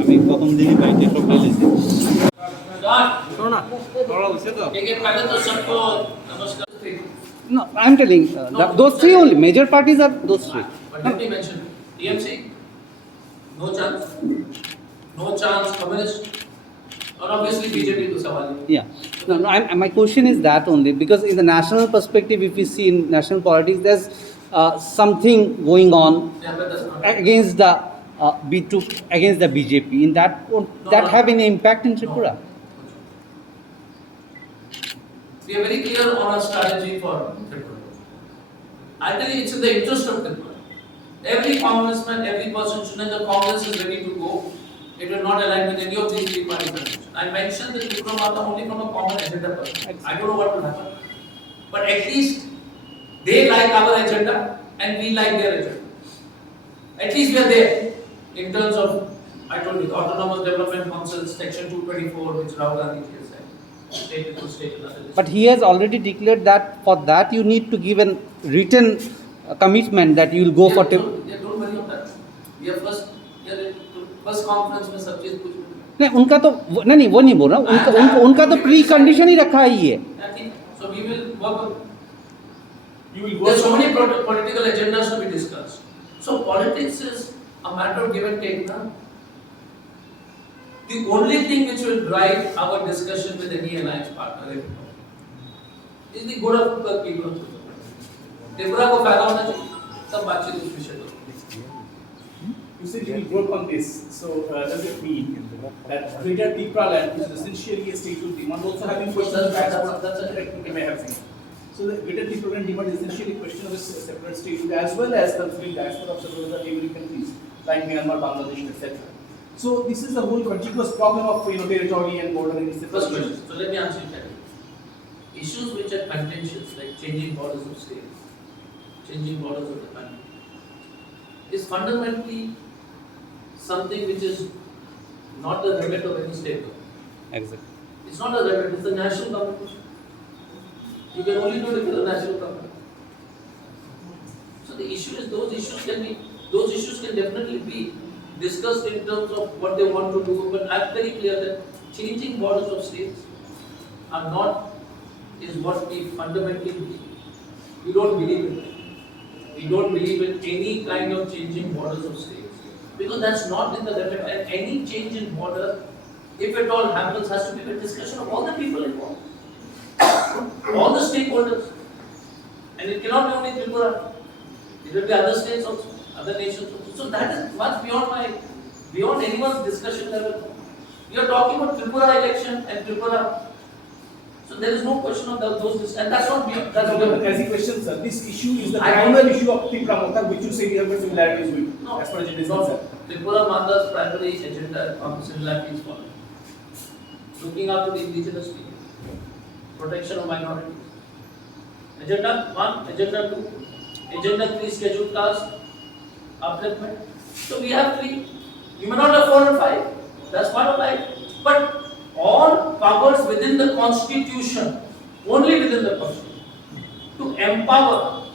আমি প্রথম দিনই বাইকে সব ঢেলেছি। No, I'm telling those three only. Major parties are those three. But let me mention TMC, no chance, no chance. Communist, or obviously BJP to सवाल ही. Yeah. No, my question is that only because in the national perspective, if we see in national politics, there's something going on Yeah, but that's not. against the B2 against the BJP. In that, won't that have any impact in Tripura? We are very clear on our strategy for Tripura. I think it's in the interest of Tripura. Every congressman, every person should know the Congress is ready to go. It will not align with any of these three parties. I mentioned the Tripura Mata only from a common agenda perspective. I don't know what will happen. But at least they like our agenda and we like their agenda. At least we are there in terms of, I told you, the Autonomous Development Council, Section 224, which Rahul Gandhi has said. State to state another list. But he has already declared that for that you need to give a written commitment that you will go for. Don't worry on that. We are first conference में सब चीज पूछ नहीं उनका तो नहीं वो नहीं बोल रहा उनका तो प्री कंडीशन ही रखा ही है. So we will work on. There are so many political agendas to be discussed. So politics is a matter of give and take. Na? The only thing which will drive our discussion with any alliance partner is the good of the people of Tripura. Tripura को फायदा होना चाहिए तब बातचीत उस विषय पर. You said you will work on this. So does it mean that Greater Tripura land, which is essentially a statehood demand, also having questions that may have seen. So the Greater Tripura land demand is essentially a question of a separate statehood as well as considering diaspora of several other neighboring countries like Myanmar, Bangladesh, etc. So this is a whole contiguous problem of territory and border and First question. So let me answer that. Issues which are contentious, like changing borders of states, changing borders of the country, is fundamentally something which is not the remit of any state government. Exactly. It's not a remit, it's a national government. You can only do it with a national government. So the issue is those issues can definitely be discussed in terms of what they want to do, but I'm very clear that changing borders of states is what we fundamentally believe. We don't believe in that. We don't believe in any kind of changing borders of states because that's not in the remit. And any change in border, if it all happens, has to be a discussion of all the people involved, all the stakeholders, and it cannot be only Tripura. It will be other states also, other nations also. So that is much beyond anyone's discussion level. We are talking about Tripura election and Tripura. So there is no question of those, and that's not beyond. That's beyond. As a question, sir, this issue is the primary issue of Tripura Mata, which you say we have got similarities with. No, as far as it is no. concerned. Tripura Mata's primary agenda of similarities follow. Looking after the indigenous people, protection of minorities. Agenda 1, Agenda 2, Agenda 3 scheduled task, upliftment. So we have 3. You may not have 4 and 5. That's part of life. But all powers within the Constitution, only within the Constitution, to empower,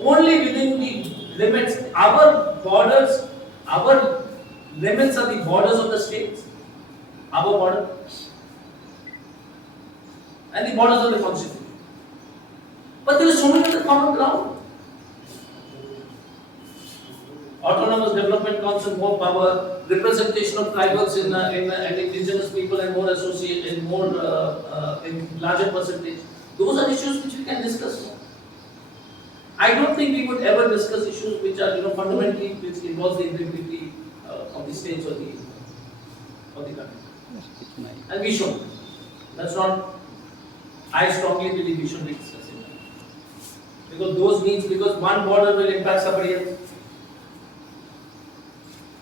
only within the limits. Our limits are the borders of the states, our border, and the borders of the Constitution. But there is so many other common ground. Autonomous Development Council, more power, representation of tribals and indigenous people and more associated, in larger percentage. Those are issues which we can discuss. I don't think we would ever discuss issues which are fundamentally which involves the integrity of the states or the country. And we should. That's not. I strongly believe we should be discussing that. Because one border will impact somebody else.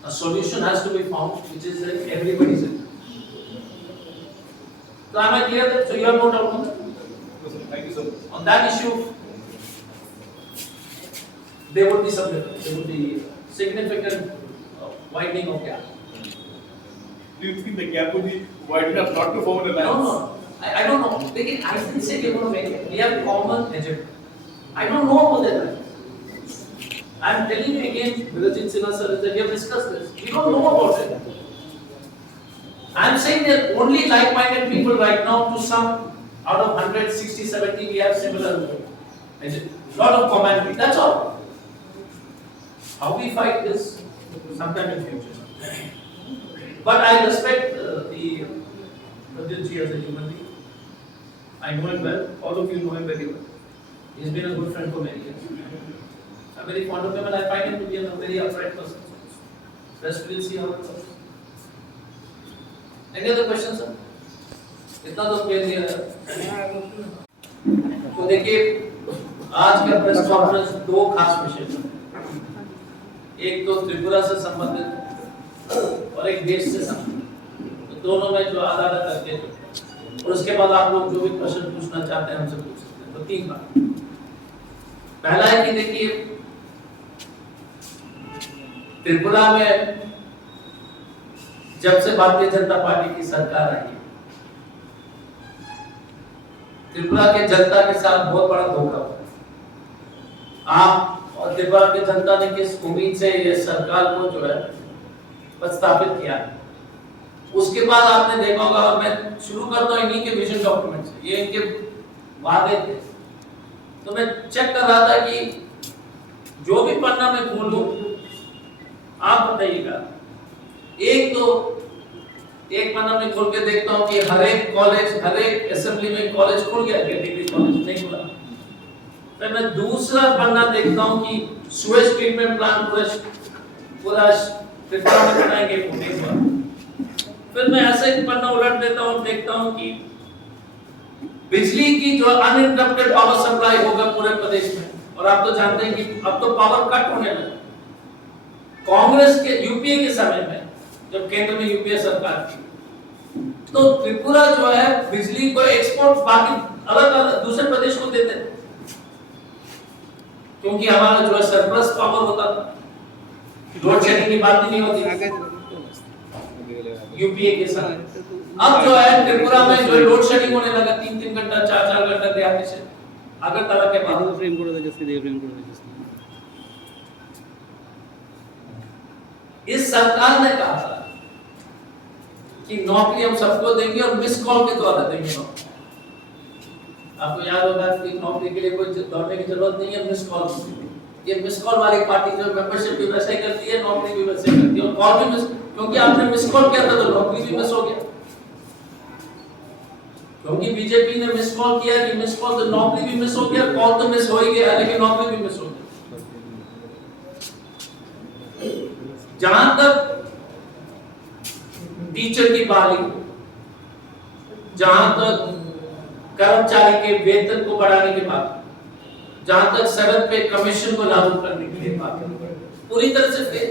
A solution has to be found which is in everybody's interest. So am I clear that? So you have no doubt on that? Thank you, sir. On that issue, there would be significant widening of gap. Do you think the gap would be wide enough not to form an alliance? No. I don't know. I didn't say we're going to make it. We have common agenda. I don't know about that. I'm telling you again, Virajit Sinha sir, that we have discussed this. We don't know about it. I'm saying that only like-minded people right now, to some out of 100, 60, 70, we have similar. Lot of commentary. That's all. How we fight this sometime in future. But I respect the Pradyut ji as a human being. I know him well. All of you know him very well. He's been a good friend for many years. I'm very fond of him, and I find him to be a very upright person. Rest we'll see how it goes. Any other questions, sir? इतना तो clear है। तो देखिए, आज का press conference दो खास विषय पर, एक तो त्रिपुरा से संबंधित और एक देश से संबंधित, तो दोनों में जो आधा आधा करके जो, और उसके बाद आप लोग जो भी प्रश्न पूछना चाहते हैं हमसे पूछ सकते हैं। तो तीन बात, पहला है कि देखिए त्रिपुरा में जब से भारतीय जनता पार्टी की सरकार आई, त्रिपुरा के जनता के साथ बहुत बड़ा धोखा हुआ। आप और त्रिपुरा की जनता ने किस उम्मीद से ये सरकार को जो है प्रस्तावित किया, उसके बाद आपने देखा होगा, और मैं शुरू करता हूं इन्हीं के विजन डॉक्यूमेंट से, ये इनके वादे थे। तो मैं चेक कर रहा था कि जो भी पन्ना मैं खोलूं, आप बताइएगा। एक पन्ना में खोल के देखता हूं कि हर एक कॉलेज, हर एक असेंबली में कॉलेज खुल गया, डिग्री कॉलेज नहीं खुला। फिर मैं दूसरा पन्ना देखता हूं कि सुएज ट्रीटमेंट प्लांट पूरा त्रिपुरा में बनाएंगे, वो नहीं हुआ। फिर मैं ऐसे एक पन्ना उलट देता हूं, देखता हूं कि बिजली की जो अनइंटरप्टेड पावर सप्लाई होगा पूरे प्रदेश में, और आप तो जानते हैं कि अब तो पावर कट होने लगा। कांग्रेस के यूपीए के समय में, जब केंद्र में यूपीए सरकार थी, तो त्रिपुरा जो है बिजली को एक्सपोर्ट बाकी अलग अलग दूसरे प्रदेश को देते थे, क्योंकि हमारा जो है सरप्लस पावर होता था, लोड शेडिंग की बात ही नहीं होती यूपीए के साथ। अब जो है त्रिपुरा में जो लोड शेडिंग होने लगा, 3-3 घंटा 4-4 घंटा देहाती से अगरतला के बाद फ्रेम कोड होता, जैसे दे फ्रेम कोड होता। इस सरकार ने कहा था कि नौकरी हम सबको देंगे और मिस कॉल के द्वारा देंगे नौकरी। आपको याद होगा कि नौकरी के लिए कोई दौड़ने की जरूरत नहीं है, मिस कॉल। ये मिस कॉल वाली पार्टी जो मेंबरशिप भी वैसे ही करती है, नौकरी भी वैसे ही करती है, और कॉल भी मिस, क्योंकि आपने मिस कॉल किया था तो नौकरी भी मिस हो गया। क्योंकि बीजेपी ने मिस कॉल किया कि मिस कॉल, तो नौकरी भी मिस हो गया, कॉल तो मिस हो ही गया, लेकिन नौकरी भी मिस हो गई। जहां तक टीचर की बहाली, जहां तक कर्मचारी के वेतन को बढ़ाने की बात, जहां तक सरहद पे कमीशन को लागू करने की बात, पूरी तरह से फेल।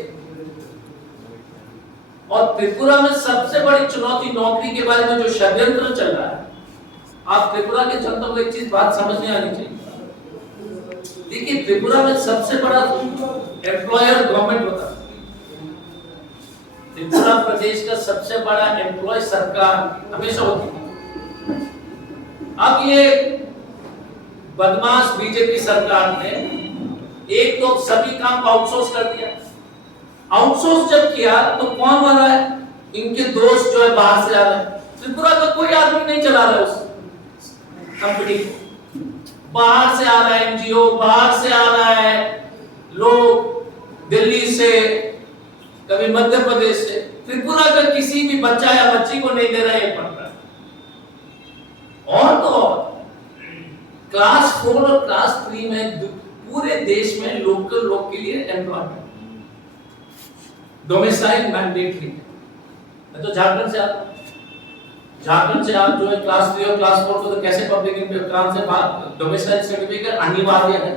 और त्रिपुरा में सबसे बड़ी चुनौती नौकरी के बारे में जो षड्यंत्र चल रहा है, आप त्रिपुरा के जनता को एक चीज बात समझ में आनी चाहिए। देखिए त्रिपुरा में सबसे बड़ा एम्प्लॉयर गवर्नमेंट होता है, त्रिपुरा प्रदेश का सबसे बड़ा एम्प्लॉय सरकार हमेशा होती है। अब ये बदमाश बीजेपी सरकार ने एक तो सभी काम आउटसोर्स कर दिया। आउटसोर्स जब किया तो कौन आ रहा है? इनके दोस्त जो है बाहर से आ रहे हैं। त्रिपुरा का कोई आदमी नहीं चला रहा है उस कंपनी को, बाहर से आ रहा है एनजीओ, बाहर से आ रहा है लोग, दिल्ली से, कभी मध्य प्रदेश से। त्रिपुरा का किसी भी बच्चा या बच्ची को नहीं दे रहा है पढ़ रहा है। और तो क्लास 4 और क्लास 3 में पूरे देश में लोकल लोग के लिए एम्प्लॉयमेंट डोमिसाइल मैंडेटरी। मैं तो झारखंड से आता हूं, झारखंड से आप जो है क्लास 3 और क्लास 4 को तो कैसे पब्लिक काम से बात, डोमिसाइल सर्टिफिकेट अनिवार्य है,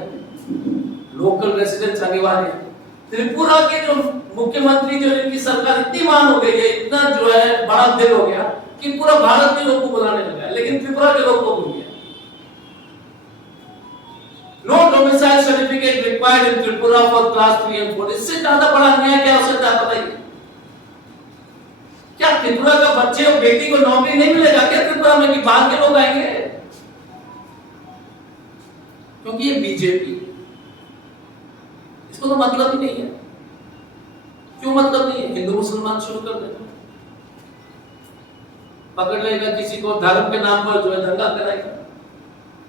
लोकल रेसिडेंस अनिवार्य है। त्रिपुरा के जो मुख्यमंत्री, जो इनकी सरकार इतनी महान हो गई है, इतना जो है बड़ा दिल हो गया कि पूरा भारत के लोग को बुलाने लगा है, लेकिन त्रिपुरा के लोग को भूल गया। No domicile certificate required in Tripura for class 3 and 4। इससे ज्यादा बड़ा अन्याय क्या हो सकता है बताइए? क्या त्रिपुरा का बच्चे और बेटी को नौकरी नहीं मिलेगा क्या त्रिपुरा में, कि बाहर के लोग आएंगे? क्योंकि ये बीजेपी, इसको तो मतलब ही नहीं है। क्यों मतलब नहीं है? हिंदू मुसलमान शुरू कर देगा, पकड़ लेगा किसी को, धर्म के नाम पर जो है दंगा कराएगा।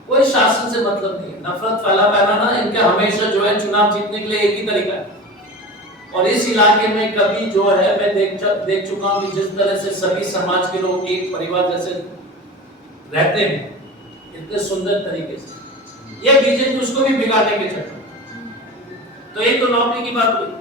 कोई शासन से मतलब नहीं है। नफरत फैलाना इनका हमेशा जो है चुनाव जीतने के लिए एक ही तरीका है। और इस इलाके में कभी जो है मैं देख चुका हूं कि जिस तरह से सभी समाज के लोग एक परिवार जैसे रहते हैं इतने सुंदर तरीके से, ये बीजेपी उसको भी बिगाड़ने के चक्कर। तो एक तो नौकरी की बात हुई।